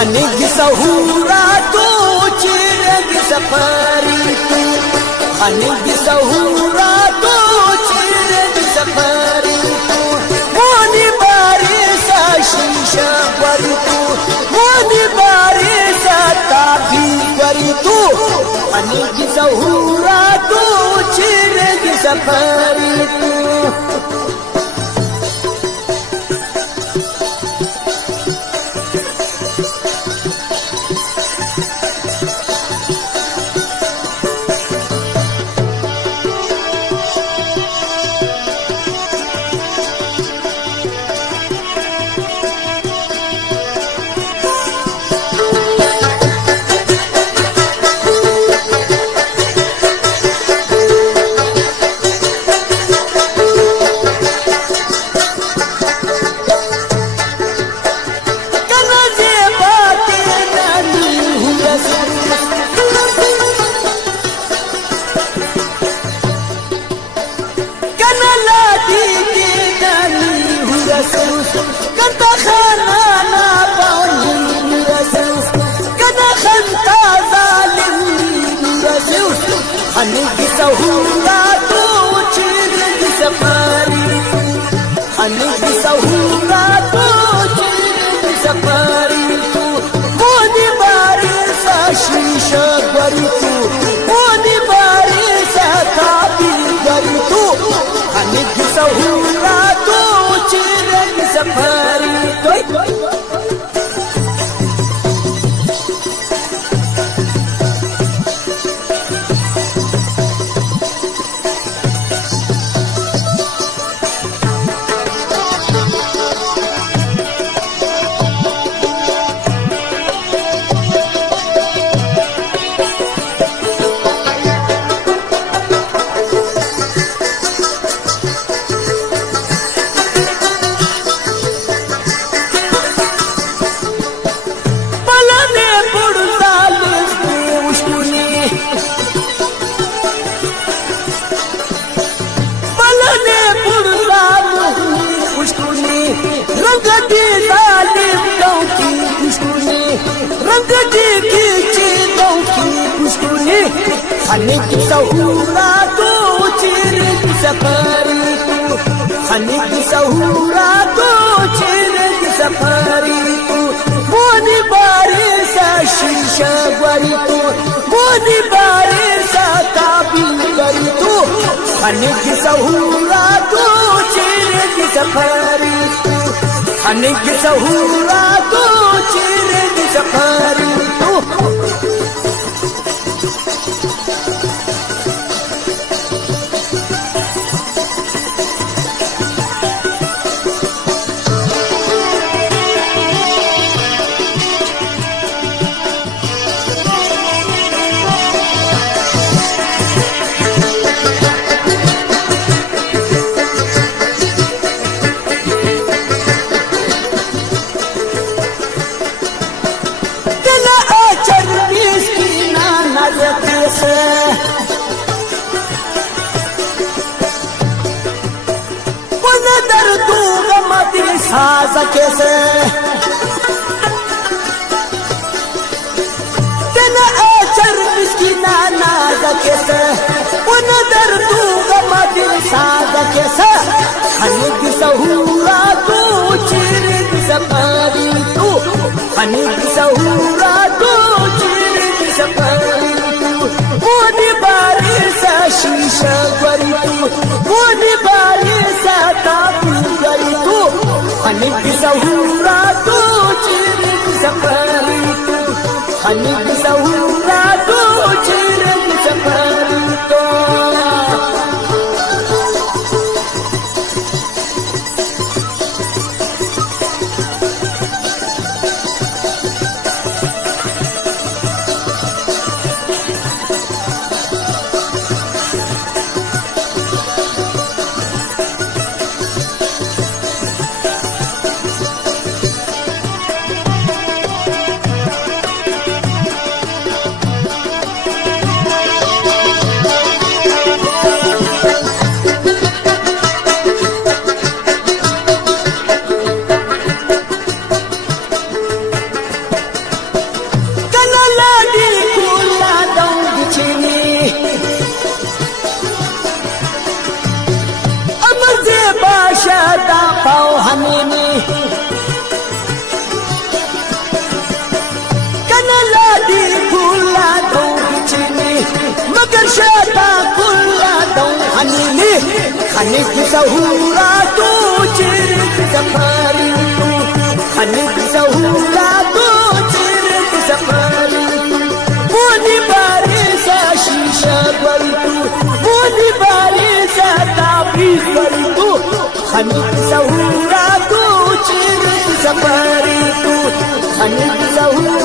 हनिग सहूरा तो चिरग सफारी तू, हनिग सहूरा तो चिरग सफारी तू, मोनी बारी सा शीशा बरी तू, मोनी बारी सा ताबी बरी तू, हनिग सहूरा तो चिरग सफारी तू। हनिग सहूरा तो चिरग सफारी तू, हनिग सहूरा तो चिरग सफारी तू, मोनी बारी सा शीशा बरी तू, मोनी बारी सा ताबी बरी तू, हनिग सहूरा तो चिरग सफारी तू। हनिग सहूरा तो चिरग सफारी तू, हनिग सहूरा तो चिरग सफारी तू, मोनी बारी सा शीशा बरी तू, मोनी बारी सा ताबी बरी तू, हनिग सहूरा तो चिरग सफारी तू, हनिग सहूरा तो चिरग सफारी तू। साज कैसे तेना आचर मिस्कीना नाज कैसे उन दर्दू गमा दिल साज कैसे हनिग सहूरा तो चिरग सफारी तू, हनिग सहूरा तो चिरग सफारी तू, मोनी बारी सा शीशा बरी तू, मोनी बारी सा ताबी बरी तू, हनिग सहूरा तो चिरग सफारी तू, हनिग सहूरा तो चिरग सफारी तू। हनीनी कनला दी फूला दो बिचनी मगर शादा फूला दो हनीनी खनी की सहूरा तू चिर सफारी तू खनी की सहूरा तू चिर सफारी मोदी बारी सा शीशा बरी तू मोदी बारी सा ताबीज बरी तू खनी की सहूरा तू चिर सफारी तू खनी की सहूरा